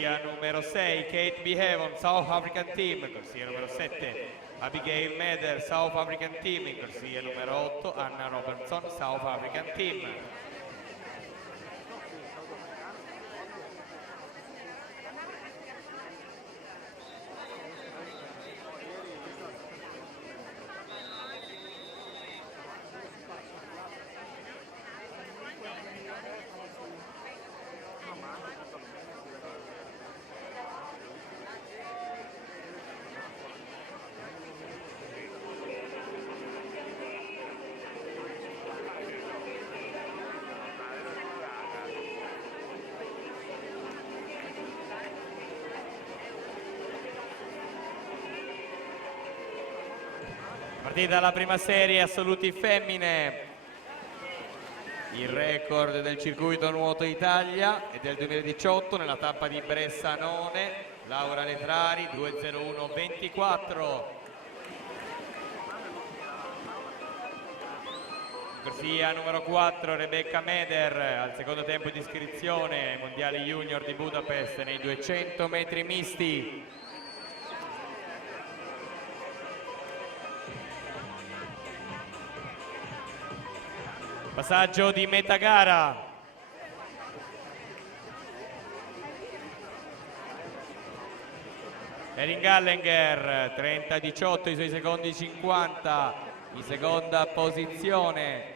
corsia numero 6 Kate Behavon, South African Team, corsia numero 7 Abigail Meder, South African Team, in corsia numero 8 Anna Robertson, South African Team. Partita dalla prima serie, assoluti femmine. Il record del circuito nuoto Italia è del 2018 nella tappa di Bressanone. Laura Letrari 2:01:24. Corsia numero 4 Rebecca Meder al secondo tempo di iscrizione ai mondiali junior di Budapest nei 200 metri misti. Passaggio di metà gara. Erin Gallenger 30:18 i suoi secondi 50 in seconda posizione.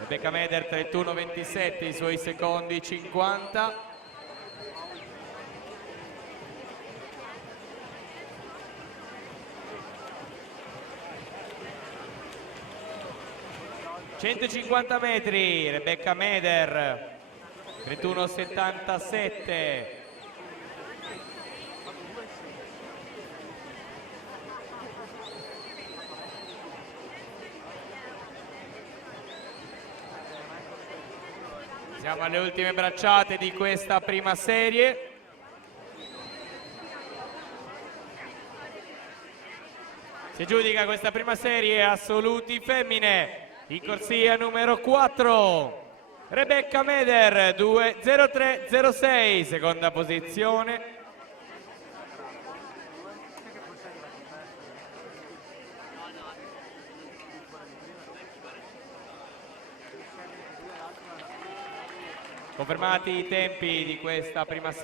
Rebecca Meder 31:27 i suoi secondi 50. ...150 metri, Rebecca Meder, 31:77. Siamo alle ultime bracciate di questa prima serie. Si aggiudica questa prima serie assoluti femmine. In corsia numero 4 Rebecca Meder 2:03:06 seconda posizione. Confermati i tempi di questa prima serie.